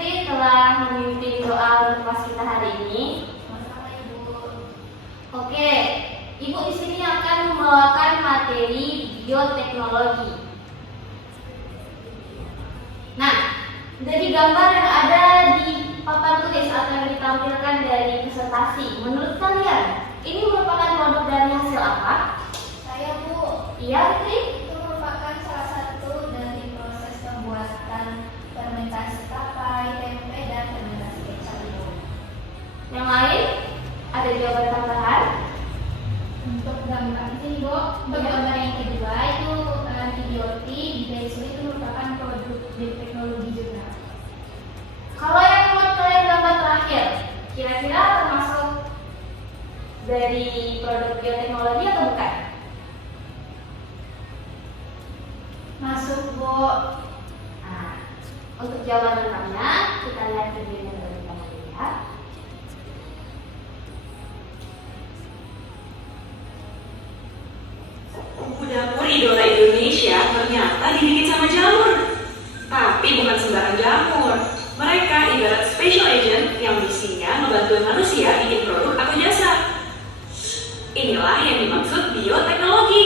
Fitri telah memimpin doa untuk kelas kita hari ini. Sama-sama Ibu. Oke, Ibu di sini akan membawakan materi bioteknologi. Nah, dari gambar yang ada di papan tulis atau yang ditampilkan dari presentasi, menurut kalian ini merupakan produk dari hasil apa? Saya Bu. Iya, Fitri? Itu merupakan salah satu dari proses pembuatan fermentasi tapai, tempe, dan fermentasi kecap Ibu. Yang lain? Ada jawaban tambahan? Untuk gambar ini Bu, untuk gambar yang kedua itu antibiotik, biasanya itu merupakan produk bioteknologi juga. Kalau yang menurut kalian gambar terakhir, kira-kira termasuk dari produk bioteknologi atau bukan? Masuk Bu. Nah, untuk jawaban lengkapnya kita lihat videonya terlebih dahulu ya. Buku dapur idola Indonesia ternyata dibikin sama jamur. Tapi bukan sembarang jamur. Mereka ibarat special agent yang misinya membantu manusia bikin produk atau jasa. Inilah yang dimaksud bioteknologi.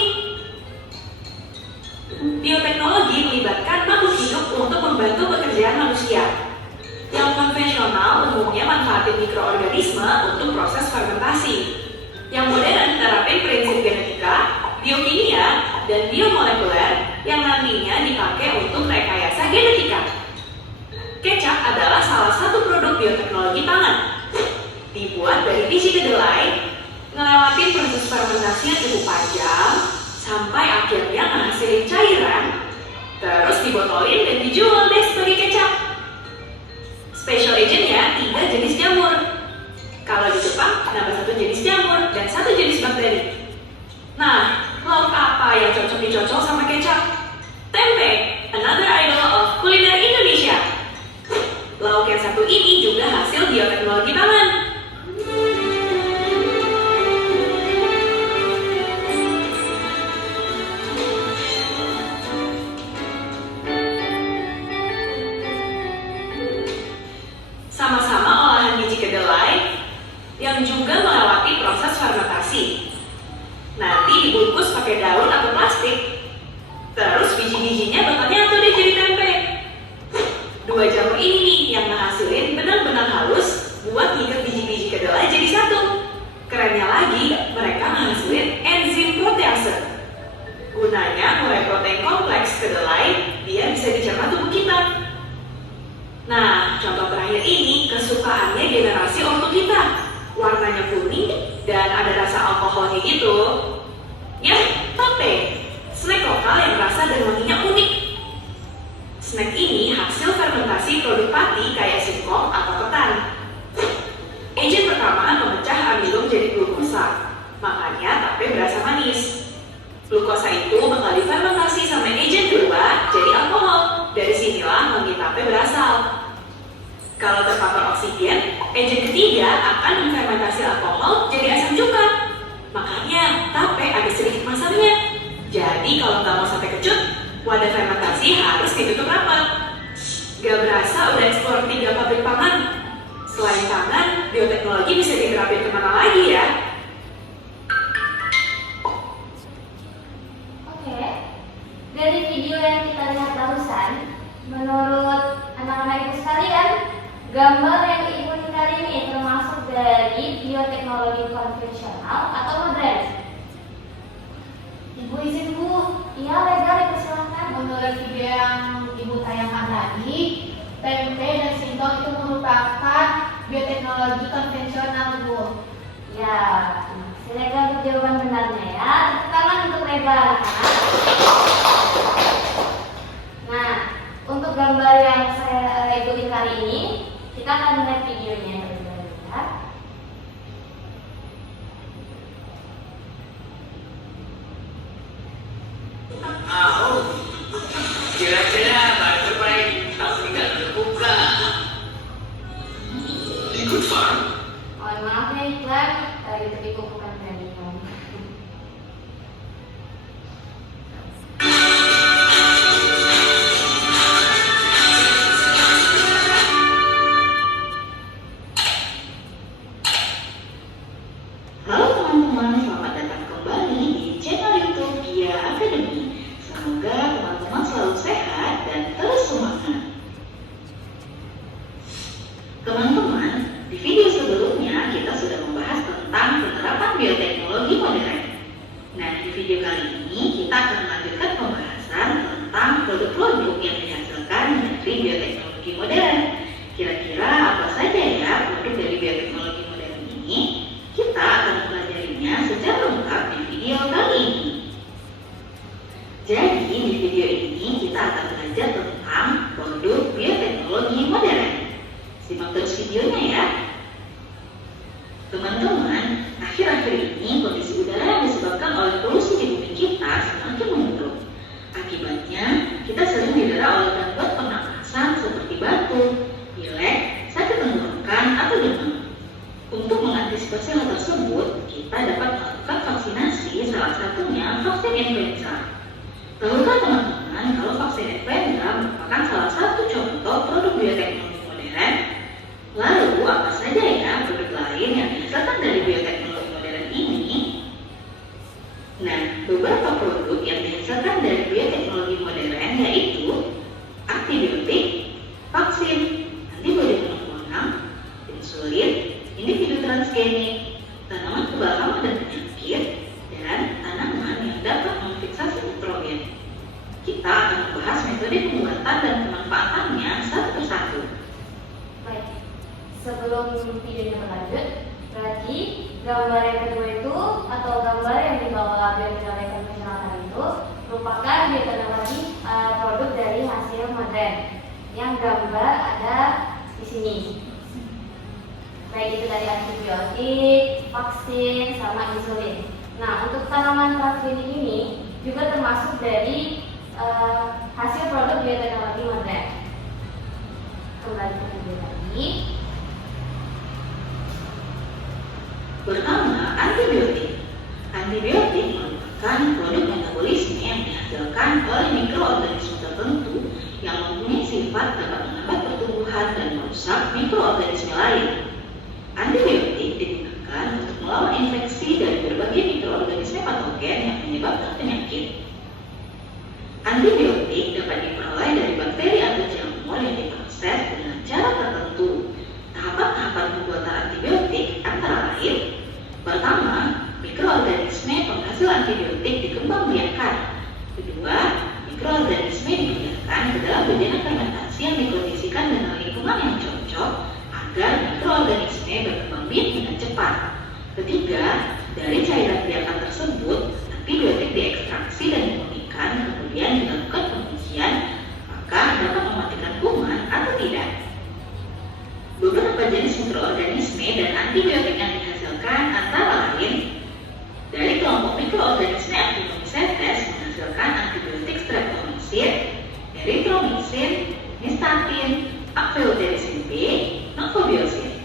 Bioteknologi melibatkan makhluk hidup untuk membantu pekerjaan manusia. Yang konvensional umumnya manfaatin mikroorganisme untuk proses fermentasi. Yang modern terapin prinsip genetika, biokimia, dan biomolekuler yang nantinya dipakai untuk rekayasa genetika. Kecap adalah salah satu produk bioteknologi pangan. Dibuat dari biji kedelai, ngelewatin proses fermentasi yang cukup panjang, sampai akhirnya menghasilkan cairan, terus dibotolin dan dijual deh sebagai kecap. Special agentnya 3 jenis jamur. Kalau di Jepang, nambah 1 jenis jamur dan 1 jenis bakteri. Nah, lauk apa yang cocok dicocol sama kecap? Tempe, another idol of kuliner Indonesia. Lauk yang satu ini juga hasil bioteknologi pangan. Sama-sama olahan biji kedelai yang juga melewati proses fermentasi. Nanti dibungkus pakai daun atau plastik. Terus biji-bijinya bakal nyatu deh jadi tempe. 2 jamur ini yang menghasilin benang-benang halus buat ngikat biji-biji kedelai jadi satu. Kerennya lagi, mereka menghasilin enzim protease. Gunanya ngurai protein kompleks kedelai biar bisa dicerna tubuh kita. Nah, contoh terakhir ini kesukaannya generasi ortu kita. Warnanya kuning dan ada rasa alkoholnya gitu. Ya, tape. Snack lokal yang rasa dan wanginya unik. Snack ini hasil fermentasi produk pati kayak singkong atau ketan. Agent pertama memecah amilum jadi glukosa. Makanya tape berasa manis. Glukosa itu bakal difermentasi sama agent kedua jadi alkohol. Dari sinilah wangi tape berasal. Kalau terpapar oksigen, agent ketiga akan menfermentasi alkohol jadi asam cuka. Makanya tape ada sedikit masamnya. Jadi kalau nggak mau sampai kecut, wadah fermentasi harus ditutup rapat. Gak berasa udah eksplor 3 pabrik pangan. Selain pangan, bioteknologi bisa diterapin kemana lagi ya? Oke, dari video yang kita lihat barusan, menurut anak-anak ibu sekalian, gambar yang ibu lihat ini termasuk dari bioteknologi konvensional atau modern? Ibu izin Bu, iya legal, ibu silahkan. Menurut video yang Ibu tayangkan tadi, tempe dan singkong itu merupakan bioteknologi konvensional Bu. Ya, silakan untuk jawaban benarnya ya. Tepuk tangan untuk legal anak-anak. Nah, untuk gambar yang saya ikutin kali ini, kita akan melihat videonya terlebih dahulu ya. Kira-kira apa terbaik tak tinggal terbuka. Ikut farm. Mohon maaf ya iklan, itu dikumpulkan dari kamu. Jadi di video ini kita akan belajar tentang produk bioteknologi modern. Simak terus videonya ya. Teman-teman, akhir-akhir ini kondisi udara yang disebabkan oleh polusi di bumi kita semakin menurun. Akibatnya, kita sering didera oleh gangguan pernapasan seperti batuk, pilek, sakit tenggorokan, atau demam. Untuk mengantisipasi hal tersebut, kita dapat melakukan vaksinasi, salah satunya vaksin influenza. Tahukah teman-teman kalau vaksin influenza merupakan salah satu contoh produk bioteknologi modern? Lalu, apa saja ya produk lain yang dihasilkan dari bioteknologi modern ini? Nah, beberapa produk yang dihasilkan dari bioteknologi modern yaitu antibiotik, vaksin, antibodi monoklonak, insulin, individu transgenik, tanaman kebal hama dan penyakit, dan tanaman yang dapat memfiksasi nitrogen. Kita akan membahas metode pembuatan dan pemanfaatannya satu persatu. Baik, sebelum videonya berlanjut, berarti gambar yang kedua itu atau gambar yang dibawa bioteknologi konvensional itu merupakan bioteknologi produk dari hasil modern yang gambar ada di sini. Baik itu dari antibiotik, vaksin, sama insulin. Nah, untuk tanaman transgenik ini juga termasuk dari hasil produk bioteknologi modern. Kembali ke video lagi. Pertama, antibiotik. Antibiotik merupakan produk metabolisme yang dihasilkan oleh mikroorganisme tertentu yang mempunyai sifat dapat menghambat pertumbuhan dan merusak mikroorganisme lain. Antibiotik digunakan untuk melawan infeksi dari berbagai mikroorganisme patogen yang menyebabkan penyakit. Antibiotik dapat diperoleh dari bakteri atau jamur yang diproses dengan cara tertentu. Tahapan-tahapan pembuatan antibiotik antara lain: pertama, mikroorganisme penghasil antibiotik dikembangbiakkan. Kedua, mikroorganisme dibiarkan ke dalam bejana fermentasi yang dikondisikan dengan lingkungan yang cocok agar mikroorganisme berkembang biak dengan cepat. Ketiga, dari cairan biakan tersebut, antibiotik diekstraksi dan dimurnikan, kemudian dilakukan pengujian apakah dapat mematikan kuman atau tidak. Beberapa jenis mikroorganisme dan antibiotik yang dihasilkan antara lain: dari kelompok mikroorganisme Actinomycetes menghasilkan antibiotik streptomycin, erythromycin, nystatin, Achelothericin B, novobiocin.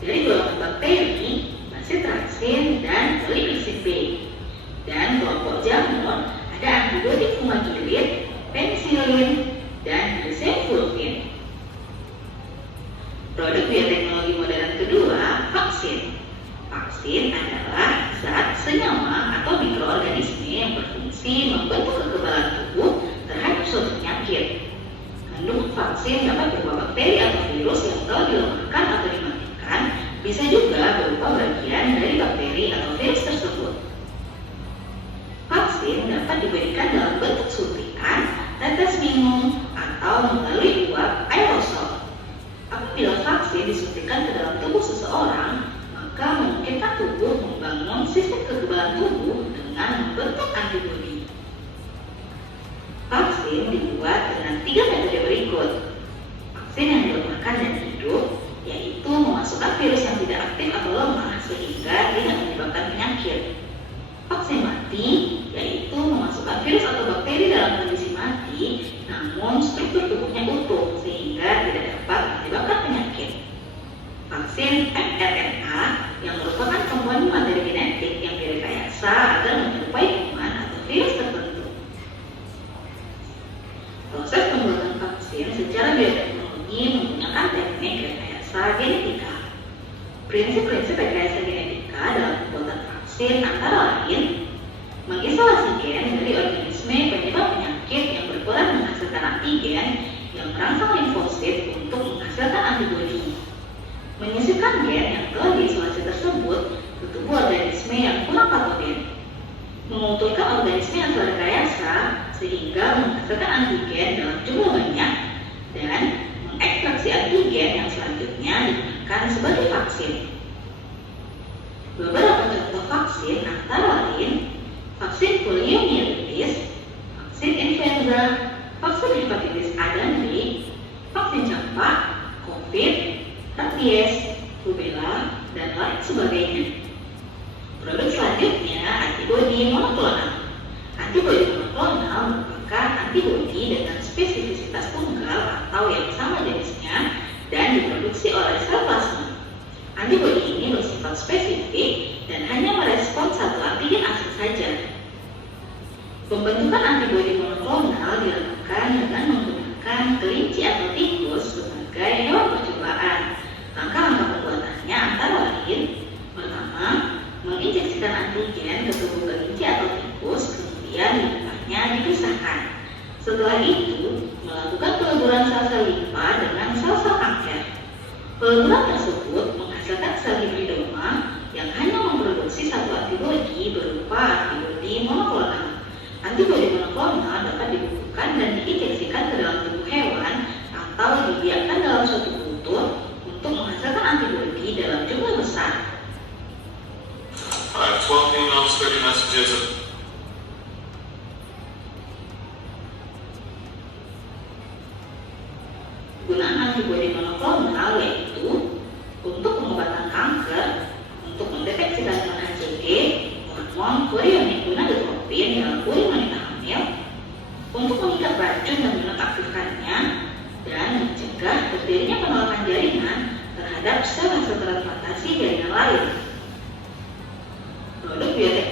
Dari golongan bakteri, bacitracin dan polymyxin B. Dan kelompok jamur ada antibiotik fumagillin, penisilin, dan risenfulvin. Produk bioteknologi modern kedua, vaksin. Vaksin adalah zat senyawa atau mikroorganisme yang berfungsi membentuk kekebalan tubuh terhadap suatu penyakit. Kandungan vaksin dapat berupa bakteri atau virus yang telah dilemahkan atau dimatikan, bisa juga berupa bagian dari bakteri atau virus tersebut. Vaksin dapat diberikan dalam bentuk suntikan, tetes minum, atau melalui uap aerosol. Apabila vaksin disuntikan ke dalam tubuh seseorang, maka memungkinkan tubuh membangun sistem kekebalan tubuh dengan membentuk antibodi. Vaksin dibuat dengan 3 metode berikut. Vaksin yang dilemahkan dan hidup, yaitu memasukkan virus yang tidak aktif atau lemah sehingga tidak menyebabkan penyakit. Vaksin mati, yaitu memasukkan virus atau bakteri dalam kondisi mati, namun struktur tubuhnya utuh sehingga tidak dapat menyebabkan penyakit. Vaksin mRNA yang merupakan komponen materi genetik yang direkayasa agar menyerupai kuman atau virus tertentu. Proses pembuatan vaksin secara bioteknologi menggunakan teknik rekayasa genetika. Prinsip-prinsip rekayasa genetika dalam pembuatan vaksin antara lain: mengisolasi gen dari organisme penyebab penyakit yang berperan menghasilkan antigen yang merangsang limfosit untuk menghasilkan antibodi, menyisipkan gen yang telah diisolasi tersebut ke tubuh organisme yang kurang patogen, mengumpulkan organisme yang telah rekayasa sehingga menghasilkan antigen dalam jumlah banyak, dan mengekstraksi antigen yang selanjutnya digunakan sebagai vaksin. Beberapa contoh vaksin antara lain vaksin poliomyelitis, vaksin saja vaksin hepatitis A dan B, vaksin campak, COVID, rabies, rubella, dan lain sebagainya. Produk selanjutnya antibodi monoklonal. Antibodi monoklonal merupakan antibodi dengan spesifisitas tunggal atau yang sama jenisnya dan diproduksi oleh sel plasma. Antibodi ini bersifat spesifik dan hanya merespons satu antigen asal saja. Pembentukan antibodi monoklonal dilakukan dengan menggunakan kelinci atau tikus sebagai hewan percobaan. Langkah-langkah pembuatannya antara lain: pertama, menginjeksikan antigen ke tubuh kelinci atau tikus, kemudian limbahnya dipisahkan. Setelah itu, melakukan peleburan sel-sel limpa dengan sel-sel kanker. Peleburan tersebut menghasilkan sel hibridoma yang hanya memproduksi satu antibodi berupa antibodi monoklonal. Antibodi monoklonal dapat dibekukan dan diinjeksikan ke dalam tubuh hewan atau dibiarkan dalam suatu kultur untuk menghasilkan antibodi dalam jumlah besar. I have 12 new non-scripted messages. Gunaan antibodi monoklonal yaitu untuk pengobatan kanker, untuk mendeteksi kandungan HCG, hormon chorionic gonadotropin dalam urin wanita hamil, untuk mengikat racun dan menonaktifkannya, dan mencegah terjadinya penolakan jaringan terhadap sel hasil transplantasi jaringan lain. Produk biotek.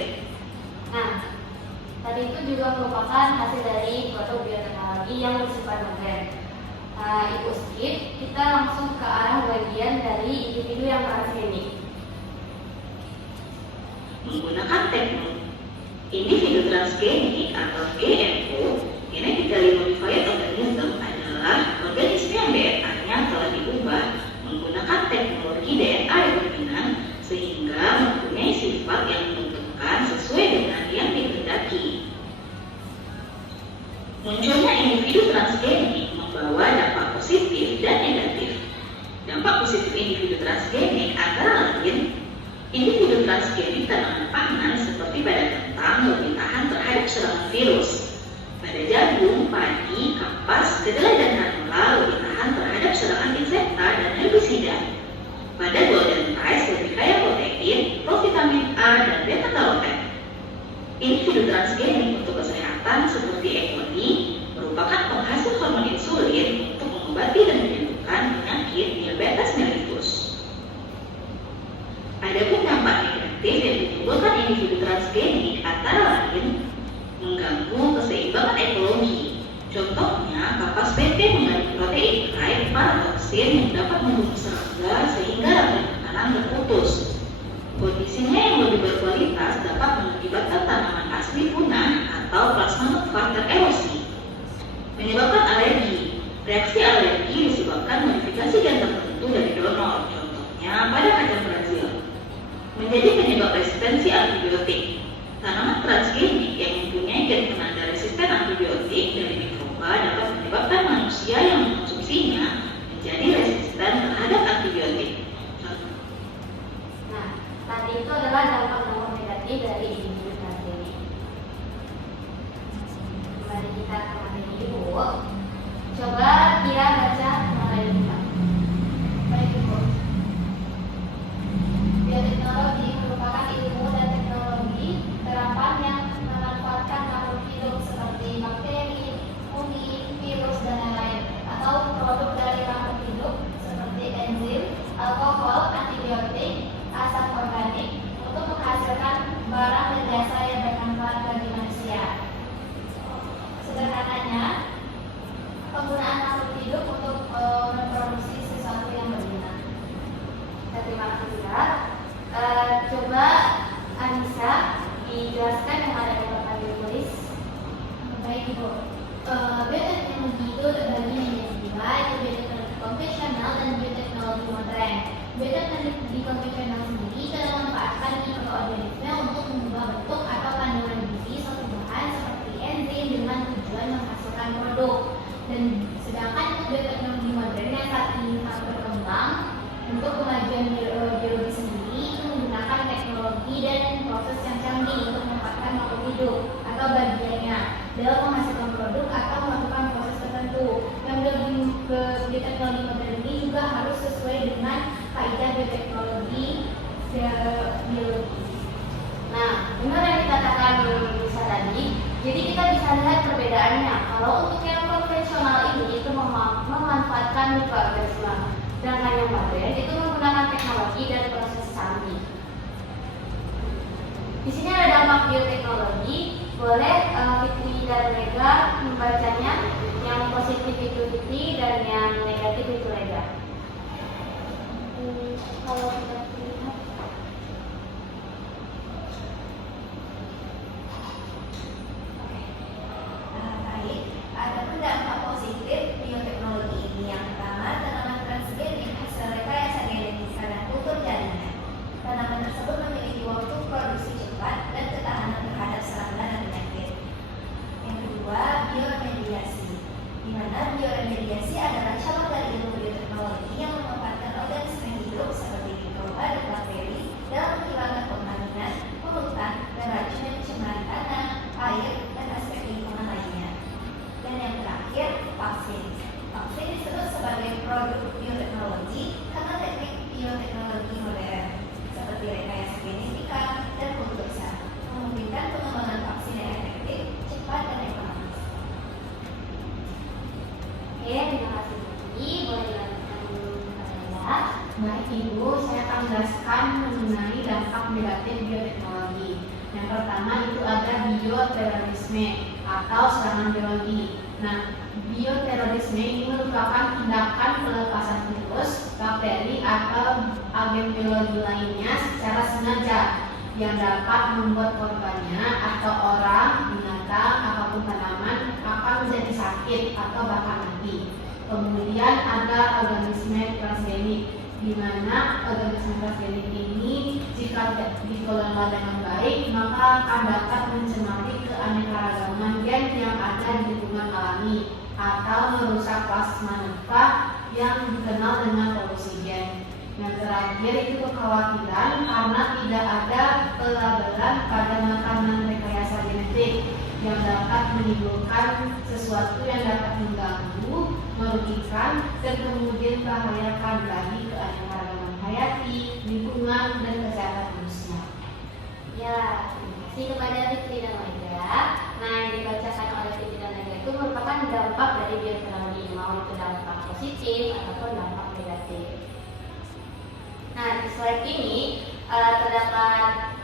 Nah, tadi itu juga merupakan hasil dari produk bioteknologi yang bersifat modern. Ibu skip, kita langsung ke arah bagian dari individu yang transgenik. Menggunakan teknologi individu transgenik atau GMO, genetically modified organism adalah organisme yang DNA-nya telah diubah menggunakan teknologi DNA rekombinan sehingga mempunyai sifat yang menentukan sesuai dengan yang dikehendaki. Munculnya individu transgenik membawa dampak positif dan negatif. Dampak positif individu transgenik antara lain: individu transgenik tanaman pangan seperti pada kentang lebih tahan terhadap serangan virus. Pada jagung, padi, kapas, kedelai dan canola lebih tahan terhadap serangan insekta dan herbisida. Pada golden rice lebih kaya protein, provitamin A dan beta karoten. Individu transgenik untuk kesehatan seperti E. coli merupakan penghasil hormon insulin untuk mengobati dan menyembuhkan penyakit diabetes mellitus. Adapun dampak negatif yang ditimbulkan individu transgenik antara lain: mengganggu keseimbangan ekologi. Contohnya, kapas PT mengandung protein baik parotoksin yang dapat membunuh serangga sehingga rantai makanan terputus. Kondisinya yang lebih berkualitas dapat mengakibatkan tanaman asli punah atau plasma nutfah tererosi. Menyebabkan alergi. Reaksi alergi disebabkan modifikasi gen tertentu dari donor, contohnya pada kacang Brazil. Menjadi penyebab resistensi antibiotik. Tanaman transgenik yang mempunyai gen penanda resisten antibiotik dari mikroba dapat menyebabkan manusia yang mengkonsumsinya menjadi resisten terhadap antibiotik. Nah, tadi itu adalah dampak-dampak negatif dari individu transgenik. Mari kita ke materi ibu. Coba Kira baca materi kita. Baik, Ibu. Bioteknologi merupakan ilmu dan teknologi terapan yang memanfaatkan makhluk hidup seperti bakteri, fungi, virus, dan lain-lain, atau produk dari makhluk hidup seperti enzim, alkohol, antibiotik, asam organik untuk menghasilkan barang dan jasa yang bermanfaat bagi manusia. Sederhananya, penggunaan makhluk hidup untuk memproduksi sesuatu yang berguna. Terima kasih Kira. Coba Anissa dijelaskan yang ada di belakang tulis. Baik, Ibu. Bioteknologi itu terbagi menjadi dua, yaitu bioteknologi konvensional dan bioteknologi modern. Bioteknologi konvensional sendiri telah memanfaatkan mikroorganisme untuk mengubah bentuk atau kandungan gizi suatu bahan seperti enzim dengan tujuan menghasilkan produk. Dan sedangkan untuk bioteknologi modern yang saat ini sangat berkembang, untuk kemajuan biologi sendiri itu menggunakan teknologi dan proses yang canggih untuk menempatkan makhluk hidup atau bagiannya dalam menghasilkan produk atau bioteknologi modern ini juga harus sesuai dengan kaidah bioteknologi biologi. Nah, benar yang dikatakan Lisa tadi. Jadi kita bisa lihat perbedaannya. Kalau untuk yang konvensional ini itu memanfaatkan mikroorganisme, sedangkan yang modern itu menggunakan teknologi dan proses canggih. Di sini ada dampak bioteknologi. Boleh Fitri dan Lega membacanya. Yang positif itu Fitri dan yang negatif itu Lega. Kalau kita lihat, Baik, ada pun dampak positif bioteknologi ini. Yang pertama, tanaman transgenik hasil rekayasa genetik dan kultur jaringan. Tanaman tersebut memiliki waktu produksi cepat dan ketahanan terhadap serangga dan penyakit. Yang kedua, bioremediasi, di mana bioremediasi adalah cabang dari ilmu bioteknologi yang memanfaatkan organisme hidup seperti mikroba dan bakteri dalam menghilangkan kontaminan, polutan, dan racun yang mencemari tanah, air, dan aspek lingkungan lainnya. Dan yang terakhir, vaksin. Vaksin disebut sebagai produk bioteknologi karena teknik bioteknologi modern seperti rekayasa genetika dan kultur sel memungkinkan pengembangan vaksin yang efektif, cepat, dan ekonomis. oke, terima kasih Fitri. Boleh dilanjutkan Lega. Baik Ibu, saya akan menjelaskan mengenai dampak negatif bioteknologi. Yang pertama itu ada bioterorisme atau serangan biologi. Nah, bioterorisme ini merupakan tindakan pelepasan virus, bakteri atau agen biologi lainnya secara sengaja yang dapat membuat korbannya atau orang, binatang, apapun tanaman akan menjadi sakit atau bahkan mati. Kemudian ada organisme transgenik, di mana organisme transgenik ini jika tidak dikelola dengan baik maka akan dapat mencemari keanekaragaman gen yang ada di lingkungan alami atau merusak plasma nutfah yang dikenal dengan polusi gen. Yang terakhir itu kekhawatiran karena tidak ada pelabelan pada makanan rekayasa genetik yang dapat menimbulkan sesuatu yang dapat mengganggu, merugikan, dan kemudian membahayakan bagi keanekaragaman hayati, lingkungan, dan kesehatan manusia. Ya, terima kasih kepada Fitri dan Lega. Nah, yang dibacakan oleh Fitri dan Lega itu merupakan dampak dari bioteknologi, mau itu dampak positif ataupun dampak negatif. Nah, di slide ini terdapat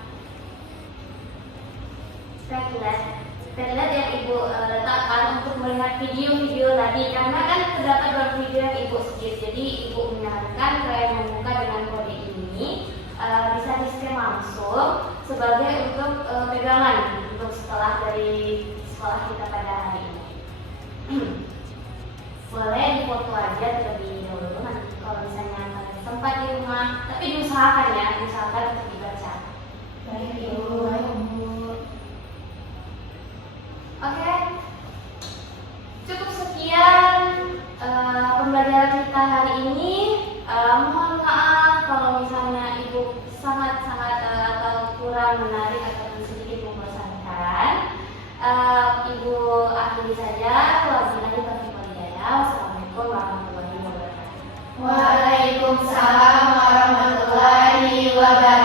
spekulat yang Ibu letakkan untuk melihat video-video tadi, karena kan terdapat beberapa video yang Ibu skip. Jadi Ibu menyarankan kalian membuka dengan kode ini bisa di scan langsung sebagai untuk pegangan untuk setelah dari sekolah kita pada hari ini. Boleh difoto aja terlebih dahulu nanti kalau misalnya kalian sempat di rumah, tapi diusahakan ya, diusahakan untuk dibaca. Baik Ibu, baik Bu. Oke, cukup sekian pembelajaran kita hari ini. Mohon maaf kalau misalnya Ibu sangat-sangat atau kurang menarik atau sedikit membosankan. Ibu akhiri saja. Wabillahi taufiq wal hidayah. Wassalamualaikum warahmatullahi wabarakatuh. Waalaikumsalam warahmatullahi wabarakatuh.